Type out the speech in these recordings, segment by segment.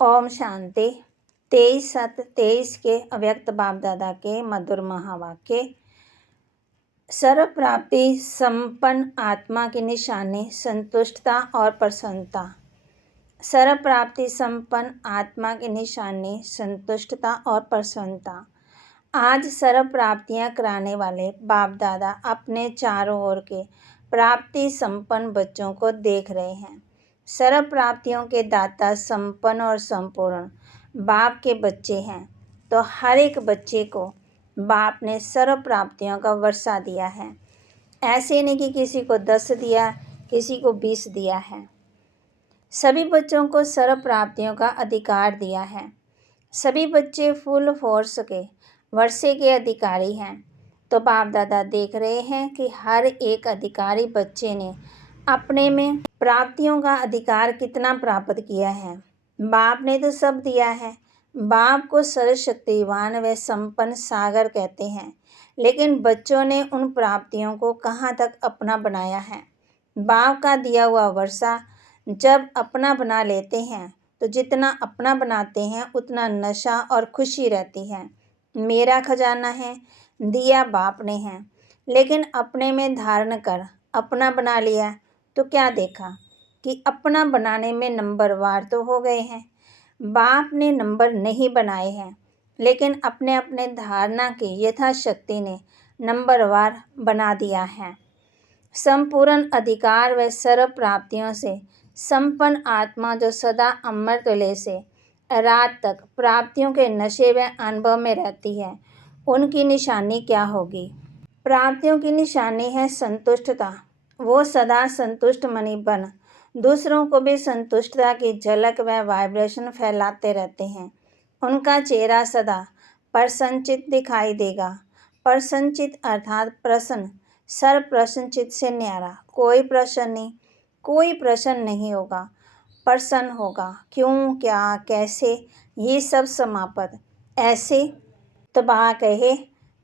ओम शांति। 23/7/23 के अव्यक्त बाप दादा के मधुर महावाक्य। सर्व प्राप्ति संपन्न आत्मा की निशानी संतुष्टता और प्रसन्नता। सर्व प्राप्ति संपन्न आत्मा की निशानी संतुष्टता और प्रसन्नता। आज सर्व प्राप्तियां कराने वाले बाप दादा अपने चारों ओर के प्राप्ति संपन्न बच्चों को देख रहे हैं। सर्व प्राप्तियों के दाता संपन्न और संपूर्ण बाप के बच्चे हैं, तो हर एक बच्चे को बाप ने सर्व प्राप्तियों का वर्षा दिया है। ऐसे नहीं कि किसी को 10 दिया, किसी को 20 दिया है। सभी बच्चों को सर्व प्राप्तियों का अधिकार दिया है। सभी बच्चे फुल फोर्स के वर्षे के अधिकारी हैं। तो बाप दादा देख रहे हैं कि हर एक अधिकारी बच्चे ने अपने में प्राप्तियों का अधिकार कितना प्राप्त किया है। बाप ने तो सब दिया है। बाप को सर्वशक्तिवान व संपन्न सागर कहते हैं, लेकिन बच्चों ने उन प्राप्तियों को कहाँ तक अपना बनाया है। बाप का दिया हुआ वर्षा जब अपना बना लेते हैं, तो जितना अपना बनाते हैं उतना नशा और खुशी रहती है। मेरा खजाना है, दिया बाप ने है, लेकिन अपने में धारण कर अपना बना लिया तो क्या देखा कि अपना बनाने में नंबरवार तो हो गए हैं। बाप ने नंबर नहीं बनाए हैं, लेकिन अपने अपने धारणा की यथाशक्ति ने नंबरवार बना दिया है। संपूर्ण अधिकार व सर्व प्राप्तियों से संपन्न आत्मा जो सदा अमृत वेले से रात तक प्राप्तियों के नशे व अनुभव में रहती है, उनकी निशानी क्या होगी? प्राप्तियों की निशानी है संतुष्टता। वो सदा संतुष्ट मणि बन दूसरों को भी संतुष्टता की झलक व वाइब्रेशन फैलाते रहते हैं। उनका चेहरा सदा प्रसन्नचित दिखाई देगा। प्रसन्नचित अर्थात प्रसन्न, सर्व प्रसन्नचित से न्यारा। कोई प्रश्न नहीं होगा, प्रसन्न होगा। क्यों, क्या, कैसे, ये सब समाप्त। ऐसे तो बा कहे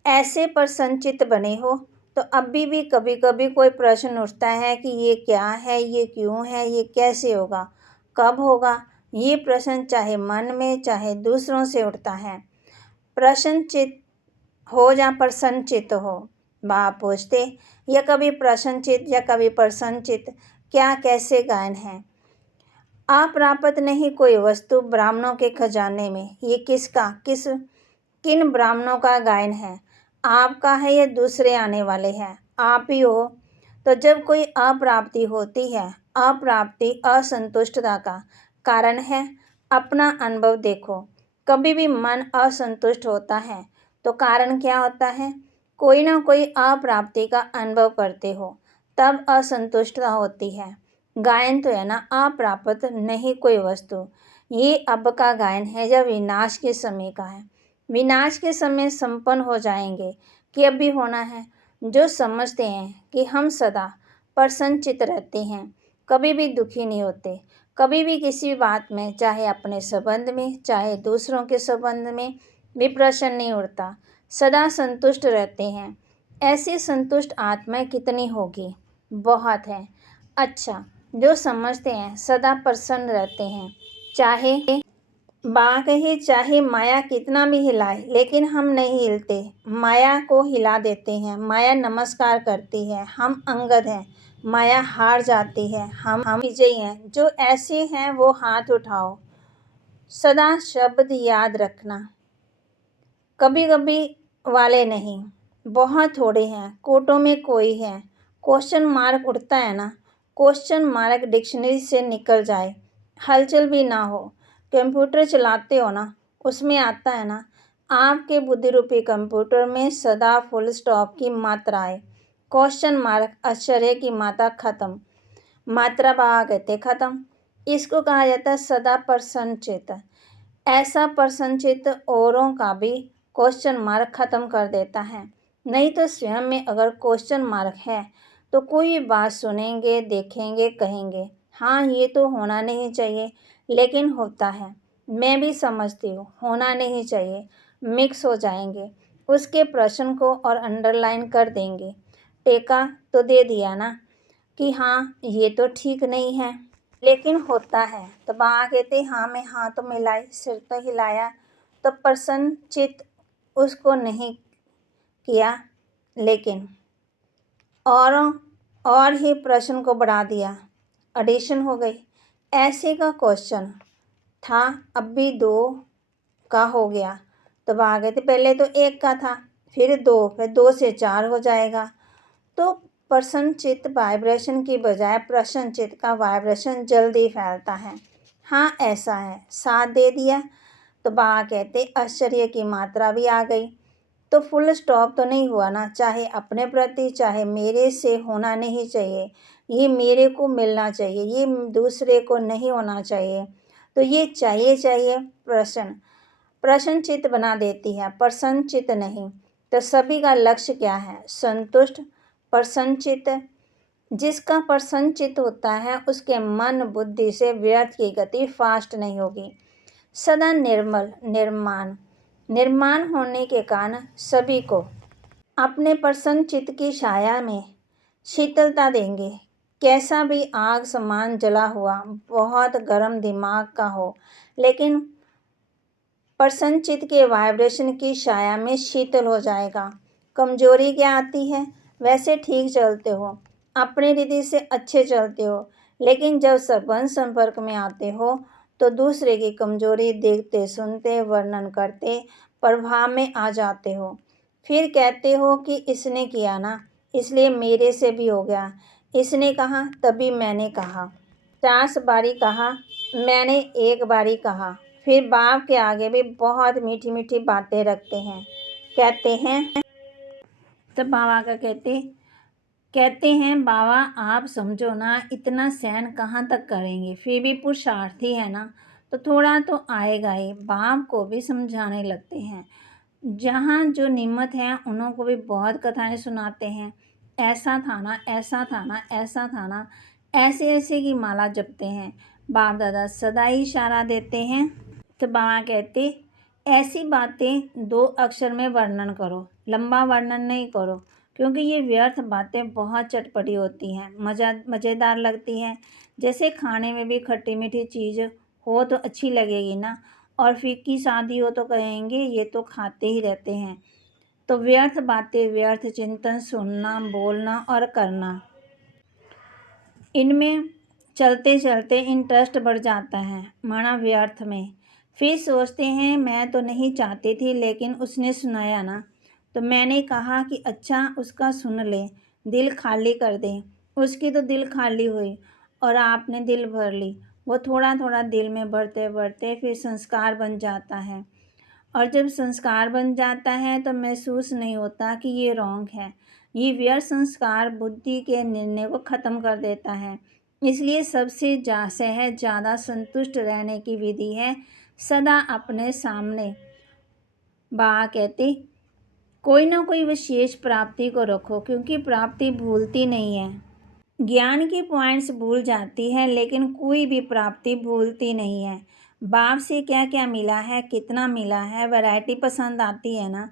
ऐसे प्रसन्नचित बने हो तो अभी भी कभी कभी कोई प्रश्न उठता है कि ये क्या है, ये क्यों है, ये कैसे होगा, कब होगा। ये प्रश्न चाहे मन में चाहे दूसरों से उठता है। प्रसन्नचित हो या प्रसन्नचित हो, बाप पूछते या कभी प्रसन्नचित या कभी प्रसन्नचित क्या कैसे गायन है। अप्राप्त नहीं कोई वस्तु ब्राह्मणों के खजाने में। ये किन ब्राह्मणों का गायन है? आपका है या दूसरे आने वाले हैं? आप ही हो। तो जब कोई अप्राप्ति होती है, अप्राप्ति असंतुष्टता का कारण है। अपना अनुभव देखो, कभी भी मन असंतुष्ट होता है तो कारण क्या होता है? कोई ना कोई अप्राप्ति का अनुभव करते हो, तब असंतुष्टता होती है। गायन तो है ना अप्राप्त नहीं कोई वस्तु। ये अब का गायन है जब विनाश के समय का है। विनाश के समय संपन्न हो जाएंगे कि अब भी होना है। जो समझते हैं कि हम सदा प्रसन्नचित रहते हैं, कभी भी दुखी नहीं होते, कभी भी किसी बात में, चाहे अपने संबंध में चाहे दूसरों के संबंध में भी प्रश्न नहीं उठता, सदा संतुष्ट रहते हैं। ऐसी संतुष्ट आत्माएं कितनी होगी? बहुत है। अच्छा, जो समझते हैं सदा प्रसन्न रहते हैं, चाहे कहे चाहे माया कितना भी हिलाए, लेकिन हम नहीं हिलते। माया को हिला देते हैं, माया नमस्कार करती है, हम अंगद हैं। माया हार जाती है, हम विजयी हैं। जो ऐसे हैं वो हाथ उठाओ। सदा शब्द याद रखना, कभी कभी वाले नहीं, बहुत थोड़े हैं, कोटों में कोई है। क्वेश्चन मार्क उठता है ना, क्वेश्चन मार्क डिक्शनरी से निकल जाए, हलचल भी ना हो। कंप्यूटर चलाते हो ना, उसमें आता है ना, आपके बुद्धि रूपी कंप्यूटर में सदा फुल स्टॉप की मात्रा आए, क्वेश्चन मार्क आश्चर्य की मात्रा खत्म, मात्रा बहा कहते खत्म। इसको कहा जाता है सदा प्रसन्नचित। ऐसा प्रसन्नचित औरों का भी क्वेश्चन मार्क खत्म कर देता है। नहीं तो स्वयं में अगर क्वेश्चन मार्क है तो कोई बात सुनेंगे, देखेंगे, कहेंगे हाँ ये तो होना नहीं चाहिए, लेकिन होता है। मैं भी समझती हूँ होना नहीं चाहिए, मिक्स हो जाएंगे, उसके प्रश्न को और अंडरलाइन कर देंगे। टेका तो दे दिया ना कि हाँ ये तो ठीक नहीं है। लेकिन होता है। तो बाबा कहते हाँ, मैं हाथ तो मिलाई, सिर तो हिलाया, तो प्रसन्न चित्त उसको नहीं किया, लेकिन और ही प्रश्न को बढ़ा दिया, एडिशन हो गई। ऐसे का क्वेश्चन था, अब भी 2 का हो गया। तो बाबा कहते पहले तो 1 का था, फिर 2, फिर 2 से 4 हो जाएगा। तो प्रसन्नचित्त वाइब्रेशन की बजाय प्रसन्नचित्त का वाइब्रेशन जल्दी फैलता है। हाँ, ऐसा है। साथ दे दिया। तो बाबा कहते आश्चर्य की मात्रा भी आ गई। तो फुल स्टॉप तो नहीं हुआ ना, चाहे अपने प्रति चाहे मेरे से होना नहीं चाहिए, ये मेरे को मिलना चाहिए, ये दूसरे को नहीं होना चाहिए। तो ये चाहिए प्रश्न चित्त बना देती है, प्रसन्न चित्त नहीं। तो सभी का लक्ष्य क्या है? संतुष्ट प्रसन्न चित्त। जिसका प्रसन्न चित्त होता है उसके मन बुद्धि से व्यर्थ की गति फास्ट नहीं होगी। सदा निर्माण होने के कारण सभी को अपने प्रसन्न चित्त की छाया में शीतलता देंगे। कैसा भी आग समान जला हुआ बहुत गर्म दिमाग का हो, लेकिन प्रसन्न चित्त के वाइब्रेशन की छाया में शीतल हो जाएगा। कमजोरी क्या आती है? वैसे ठीक चलते हो, अपने रीति से अच्छे चलते हो, लेकिन जब संबंध संपर्क में आते हो तो दूसरे की कमजोरी देखते सुनते वर्णन करते प्रभाव में आ जाते हो। फिर कहते हो कि इसने किया ना, इसलिए मेरे से भी हो गया। इसने कहा तभी मैंने कहा। 50 बारी कहा, मैंने 1 बारी कहा। फिर बाप के आगे भी बहुत मीठी मीठी बातें रखते हैं। कहते हैं तो बाबा का कहते हैं बाबा आप समझो ना, इतना सहन कहाँ तक करेंगे, फिर भी पुरुषार्थी है ना, तो थोड़ा तो आएगा ही। बाप को भी समझाने लगते हैं। जहाँ जो नियमित हैं उन्हों को भी बहुत कथाएं सुनाते हैं। ऐसा था ना, ऐसा था ना, ऐसा था ना, ऐसे ऐसे की माला जपते हैं। बाप दादा सदा ही इशारा देते हैं। तो बाबा कहते ऐसी बातें 2 अक्षर में वर्णन करो, लंबा वर्णन नहीं करो, क्योंकि ये व्यर्थ बातें बहुत चटपटी होती हैं, मज़ेदार लगती हैं। जैसे खाने में भी खट्टी मीठी चीज़ हो तो अच्छी लगेगी ना, और फीकी शादी हो तो कहेंगे ये तो खाते ही रहते हैं। तो व्यर्थ बातें, व्यर्थ चिंतन, सुनना, बोलना और करना, इनमें चलते चलते इंटरेस्ट बढ़ जाता है, माना व्यर्थ में। फिर सोचते हैं मैं तो नहीं चाहती थी, लेकिन उसने सुनाया ना, तो मैंने कहा कि अच्छा उसका सुन ले, दिल खाली कर दें। उसकी तो दिल खाली हुई और आपने दिल भर ली। वो थोड़ा थोड़ा दिल में बढ़ते बढ़ते फिर संस्कार बन जाता है, और जब संस्कार बन जाता है तो महसूस नहीं होता कि ये रॉन्ग है। ये व्यर्थ संस्कार बुद्धि के निर्णय को ख़त्म कर देता है। इसलिए सबसे सहज ज़्यादा संतुष्ट रहने की विधि है सदा अपने सामने बा कहते कोई ना कोई विशेष प्राप्ति को रखो, क्योंकि प्राप्ति भूलती नहीं है। ज्ञान की पॉइंट्स भूल जाती है, लेकिन कोई भी प्राप्ति भूलती नहीं है। बाप से क्या क्या मिला है, कितना मिला है, वैरायटी पसंद आती है ना,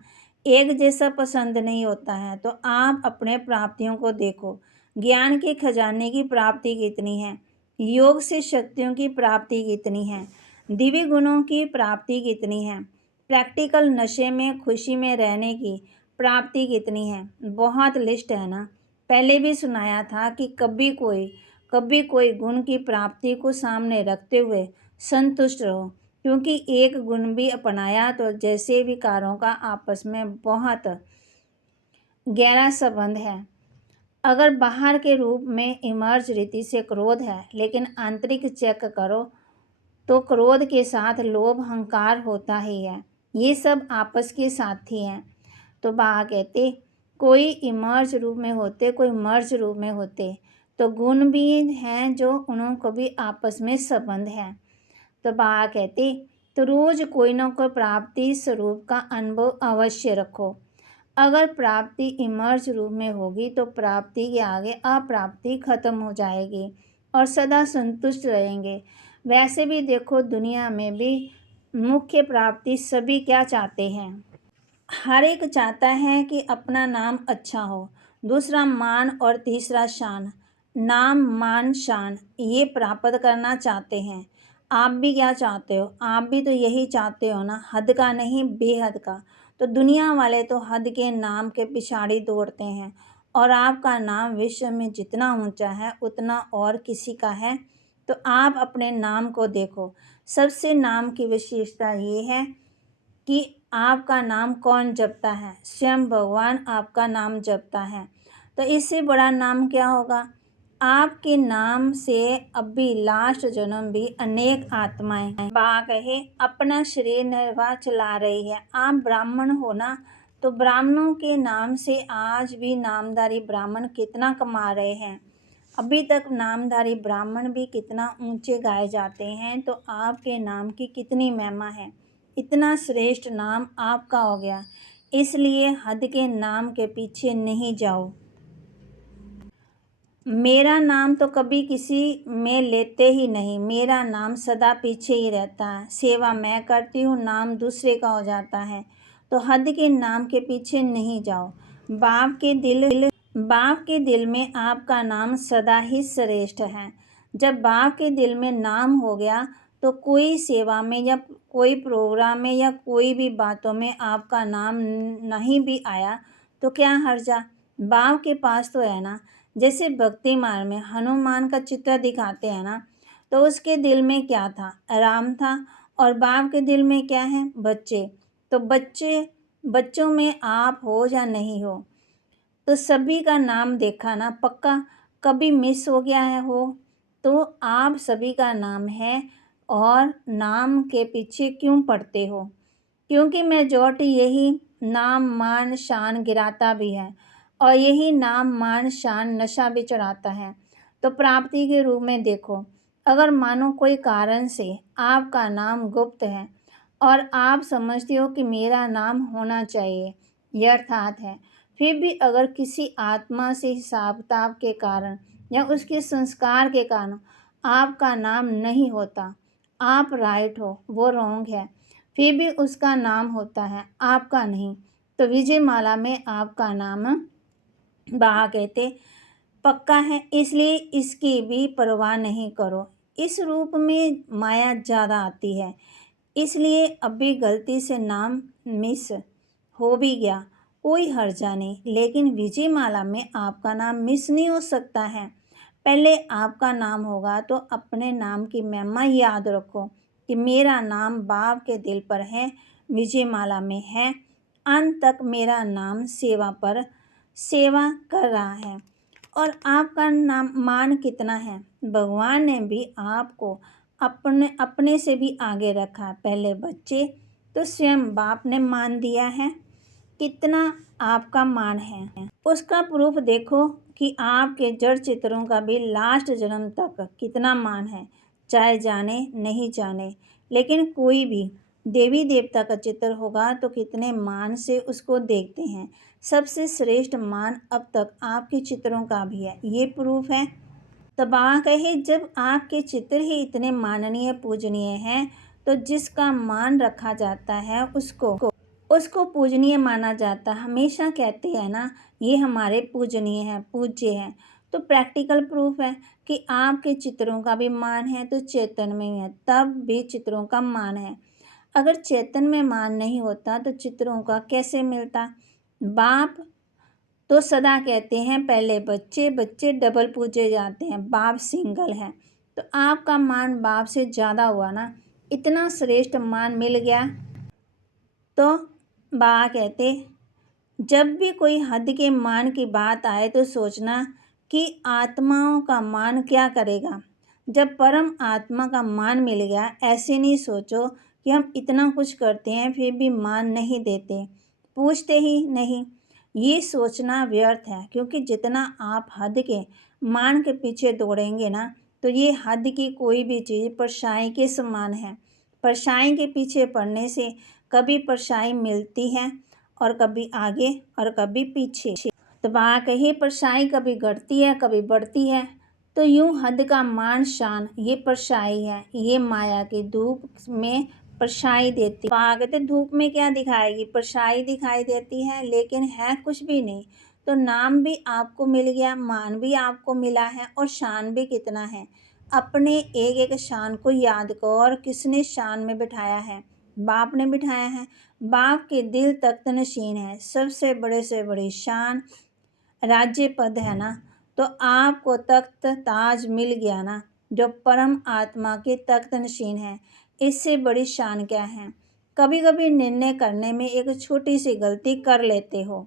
एक जैसा पसंद नहीं होता है। तो आप अपने प्राप्तियों को देखो। ज्ञान के खजाने की प्राप्ति कितनी है, योग से शक्तियों की प्राप्ति कितनी है, दिव्य गुणों की प्राप्ति कितनी है, प्रैक्टिकल नशे में खुशी में रहने की प्राप्ति कितनी है। बहुत लिस्ट है ना। पहले भी सुनाया था कि कभी कोई गुण की प्राप्ति को सामने रखते हुए संतुष्ट रहो, क्योंकि एक गुण भी अपनाया तो जैसे विकारों का आपस में बहुत गहरा संबंध है। अगर बाहर के रूप में इमर्ज रीति से क्रोध है, लेकिन आंतरिक चेक करो तो क्रोध के साथ लोभ अहंकार होता ही है। ये सब आपस के साथी हैं। तो बाबा कहते कोई इमर्ज रूप में होते, कोई मर्ज रूप में होते, तो गुण भी हैं जो उन्हों को भी आपस में संबंध है। तो बाबा कहते तो रोज कोई ना कोई प्राप्ति स्वरूप का अनुभव अवश्य रखो। अगर प्राप्ति इमर्ज रूप में होगी तो प्राप्ति के आगे अप्राप्ति खत्म हो जाएगी और सदा संतुष्ट रहेंगे। वैसे भी देखो दुनिया में भी मुख्य प्राप्ति सभी क्या चाहते हैं, हर एक चाहता है कि अपना नाम अच्छा हो, दूसरा मान और तीसरा शान। नाम मान शान ये प्राप्त करना चाहते हैं। आप भी क्या चाहते हो? आप भी तो यही चाहते हो ना, हद का नहीं बेहद का। तो दुनिया वाले तो हद के नाम के पिछाड़ी दौड़ते हैं, और आपका नाम विश्व में जितना ऊंचा है उतना और किसी का है? तो आप अपने नाम को देखो। सबसे नाम की विशेषता ये है कि आपका नाम कौन जपता है? स्वयं भगवान आपका नाम जपता है। तो इससे बड़ा नाम क्या होगा? आपके नाम से अभी लास्ट जन्म भी अनेक आत्माएं कहे अपना शरीर निर्वाह चला रही है। आप ब्राह्मण हो ना, तो ब्राह्मणों के नाम से आज भी नामधारी ब्राह्मण कितना कमा रहे हैं। अभी तक नामधारी ब्राह्मण भी कितना ऊंचे गाए जाते हैं। तो आपके नाम की कितनी महिमा है। इतना श्रेष्ठ नाम आपका हो गया, इसलिए हद के नाम के पीछे नहीं जाओ। मेरा नाम तो कभी किसी में लेते ही नहीं, मेरा नाम सदा पीछे ही रहता है। सेवा मैं करती हूँ, नाम दूसरे का हो जाता है। तो हद के नाम के पीछे नहीं जाओ। बाप के दिल में आपका नाम सदा ही श्रेष्ठ है। जब बाप के दिल में नाम हो गया तो कोई सेवा में या कोई प्रोग्राम में या कोई भी बातों में आपका नाम नहीं भी आया तो क्या हर्जा। बाप के पास तो है ना। जैसे भक्ति मार्ग में हनुमान का चित्र दिखाते हैं ना, तो उसके दिल में क्या था? राम था। और बाप के दिल में क्या है? बच्चे। तो बच्चों में आप हो या नहीं हो, तो सभी का नाम देखा ना, पक्का कभी मिस हो गया है हो? तो आप सभी का नाम है, और नाम के पीछे क्यों पड़ते हो? क्योंकि मेजॉरिटी यही नाम मान शान गिराता भी है, और यही नाम मान शान नशा भी चढ़ाता है। तो प्राप्ति के रूप में देखो, अगर मानो कोई कारण से आपका नाम गुप्त है और आप समझते हो कि मेरा नाम होना चाहिए, यह अर्थात है, फिर भी अगर किसी आत्मा से हिसाब किताब के कारण या उसके संस्कार के कारण आपका नाम नहीं होता, आप राइट हो, वो रॉन्ग है, फिर भी उसका नाम होता है, आपका नहीं, तो विजय माला में आपका नाम बहा कहते पक्का है, इसलिए इसकी भी परवाह नहीं करो। इस रूप में माया ज़्यादा आती है, इसलिए अभी गलती से नाम मिस हो भी गया, कोई हर्जा नहीं, लेकिन विजय माला में आपका नाम मिस नहीं हो सकता है। पहले आपका नाम होगा तो अपने नाम की महिमा याद रखो कि मेरा नाम बाप के दिल पर है, विजय माला में है, अंत तक मेरा नाम सेवा कर रहा है। और आपका नाम मान कितना है? भगवान ने भी आपको अपने से भी आगे रखा। पहले बच्चे, तो स्वयं बाप ने मान दिया है। कितना आपका मान है, उसका प्रूफ देखो कि आपके जड़ चित्रों का भी लास्ट जन्म तक कितना मान है, चाहे जाने नहीं जाने। लेकिन कोई भी देवी देवता का चित्र होगा तो कितने मान से उसको देखते हैं। सबसे श्रेष्ठ मान अब तक आपके चित्रों का भी है, ये प्रूफ है। तो बाबा कहे जब आपके चित्र ही इतने माननीय पूजनीय हैं, तो जिसका मान रखा जाता है उसको पूजनीय माना जाता है। हमेशा कहते हैं ना, ये हमारे पूजनीय हैं, पूज्य हैं। तो प्रैक्टिकल प्रूफ है कि आपके चित्रों का भी मान है, तो चेतन में है तब भी चित्रों का मान है। अगर चेतन में मान नहीं होता तो चित्रों का कैसे मिलता? बाप तो सदा कहते हैं पहले बच्चे, बच्चे डबल पूजे जाते हैं, बाप सिंगल है। तो आपका मान बाप से ज़्यादा हुआ ना, इतना श्रेष्ठ मान मिल गया। तो बाबा कहते जब भी कोई हद के मान की बात आए तो सोचना कि आत्माओं का मान क्या करेगा। जब परम आत्मा का मान मिल गया, ऐसे नहीं सोचो कि हम इतना कुछ करते हैं फिर भी मान नहीं देते, पूछते ही नहीं। ये सोचना व्यर्थ है, क्योंकि जितना आप हद के मान के पीछे दौड़ेंगे ना, तो ये हद की कोई भी चीज़ परछाई के समान है। परछाई के पीछे पड़ने से कभी परछाई मिलती है और कभी आगे और कभी पीछे। तो बाबा कही परछाई कभी घटती है कभी बढ़ती है। तो यूं हद का मान शान ये परछाई है, ये माया की धूप में परछाई देती। बाबा कहते धूप में क्या दिखाएगी? परछाई दिखाई देती है, लेकिन है कुछ भी नहीं। तो नाम भी आपको मिल गया, मान भी आपको मिला है और शान भी कितना है। अपने एक एक शान को याद करो। और किसने शान में बिठाया है? बाप ने बिठाया है। बाप के दिल तख्त नशीन है। सबसे बड़े से बड़ी शान राज्य पद है ना। तो आपको तख्त ताज मिल गया ना, जो परम आत्मा के तख्त नशीन है। इससे बड़ी शान क्या है? कभी कभी निर्णय करने में एक छोटी सी गलती कर लेते हो।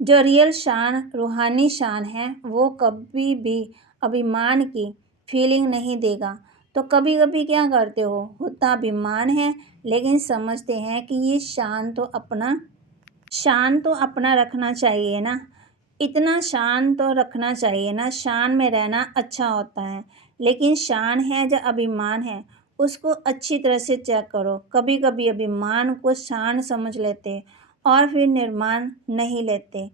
जो रियल शान, रूहानी शान है, वो कभी भी अभिमान की फीलिंग नहीं देगा। तो कभी कभी क्या करते हो, होता अभिमान है लेकिन समझते हैं कि ये शान तो अपना रखना चाहिए ना। इतना शान तो रखना चाहिए ना, शान में रहना अच्छा होता है। लेकिन शान है या अभिमान है, उसको अच्छी तरह से चेक करो। कभी कभी अभिमान को शान समझ लेते और फिर निर्माण नहीं लेते।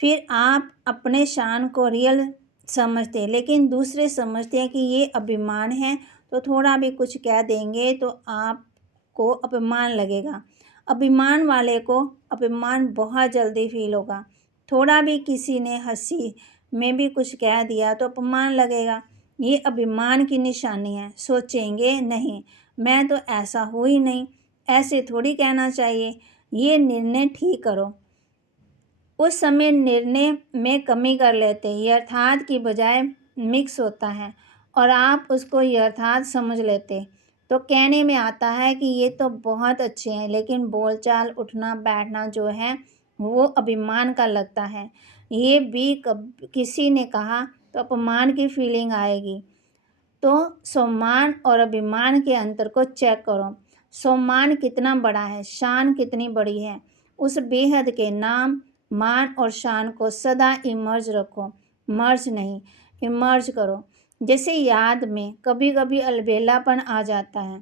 फिर आप अपने शान को रियल समझते, लेकिन दूसरे समझते हैं कि ये अभिमान है, तो थोड़ा भी कुछ कह देंगे तो आपको अपमान लगेगा। अभिमान वाले को अपमान बहुत जल्दी फील होगा। थोड़ा भी किसी ने हंसी में भी कुछ कह दिया तो अपमान लगेगा। ये अभिमान की निशानी है। सोचेंगे नहीं, मैं तो ऐसा हूँ ही नहीं, ऐसे थोड़ी कहना चाहिए। ये निर्णय ठीक करो। उस समय निर्णय में कमी कर लेते, यथार्थ की बजाय मिक्स होता है और आप उसको यथार्थ समझ लेते। तो कहने में आता है कि ये तो बहुत अच्छे हैं, लेकिन बोलचाल, उठना बैठना जो है वो अभिमान का लगता है। ये भी किसी ने कहा तो अपमान की फीलिंग आएगी। तो सम्मान और अभिमान के अंतर को चेक करो। सम्मान कितना बड़ा है, शान कितनी बड़ी है। उस बेहद के नाम, मान और शान को सदा इमर्ज रखो, मर्ज नहीं, इमर्ज करो। जैसे याद में कभी कभी अलबेलापन आ जाता है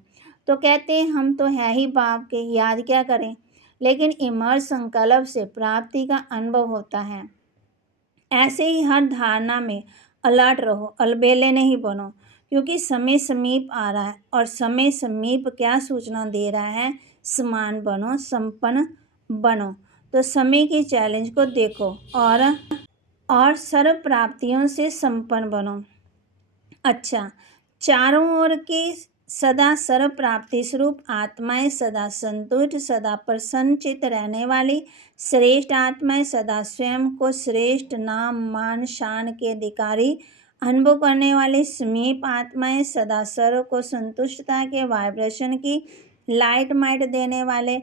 तो कहते हैं हम तो है ही बाप के, याद क्या करें। लेकिन इमर्ज संकल्प से प्राप्ति का अनुभव होता है। ऐसे ही हर धारणा में अलर्ट रहो, अलबेले नहीं बनो, क्योंकि समय समीप आ रहा है और समय समीप क्या सूचना दे रहा है? समान बनो, संपन्न बनो। तो समय के चैलेंज को देखो और सर्व प्राप्तियों से संपन्न बनो। अच्छा, चारों ओर की सदा सर्व प्राप्ति स्वरूप आत्माएं, सदा संतुष्ट, सदा प्रसन्नचित रहने वाली श्रेष्ठ आत्माएं, सदा स्वयं को श्रेष्ठ नाम, मान, शान के अधिकारी अनुभव करने वाली समीप आत्माएं, सदा सर्व को संतुष्टता के वाइब्रेशन की लाइट माइट देने वाले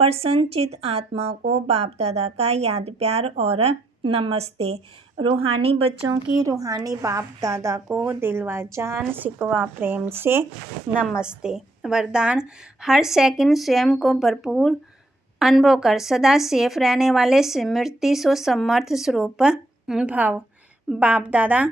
प्रसन्नचित आत्माओं को बाप दादा का याद, प्यार और नमस्ते। रूहानी बच्चों की रूहानी बाप दादा को दिलवा जान सिकवा प्रेम से नमस्ते। वरदान: हर सेकंड स्वयं को भरपूर अनुभव कर सदा सेफ रहने वाले स्मृति सो समर्थ स्वरूप भाव। बाप दादा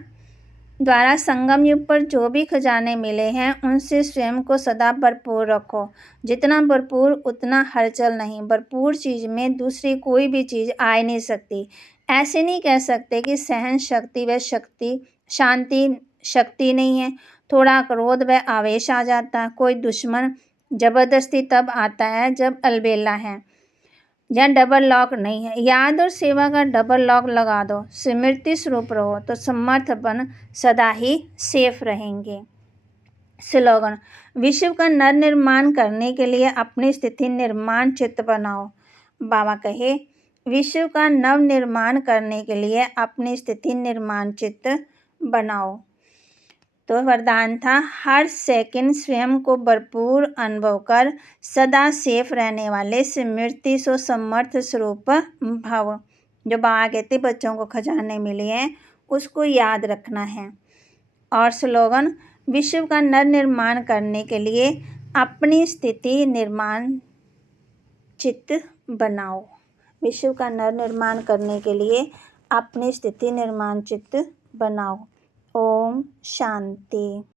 द्वारा संगम युग पर जो भी खजाने मिले हैं उनसे स्वयं को सदा भरपूर रखो। जितना भरपूर उतना हलचल नहीं। भरपूर चीज़ में दूसरी कोई भी चीज़ आ नहीं सकती। ऐसे नहीं कह सकते कि सहन शक्ति व शांति शक्ति नहीं है। थोड़ा क्रोध व आवेश आ जाता है। कोई दुश्मन जबरदस्ती तब आता है जब अलबेला है या डबल लॉक नहीं है। याद और सेवा का डबल लॉक लगा दो। स्मृति स्वरूप रहो तो समर्थ बन सदा ही सेफ रहेंगे। स्लोगन: विश्व का नर निर्माण करने के लिए अपनी स्थिति निर्माण चित्त बनाओ। बाबा कहे, विश्व का नव निर्माण करने के लिए अपनी स्थिति निर्माण चित्त बनाओ। तो वरदान था, हर सेकंड स्वयं को भरपूर अनुभव कर सदा सेफ रहने वाले स्मृति सो समर्थ स्वरूप भव। जो बाबा कहते बच्चों को खजाने मिले हैं उसको याद रखना है। और स्लोगन: विश्व का नर निर्माण करने के लिए अपनी स्थिति निर्माण चित्त बनाओ। विश्व का नर निर्माण करने के लिए अपनी स्थिति निर्माण चित्त बनाओ। ओम शांति।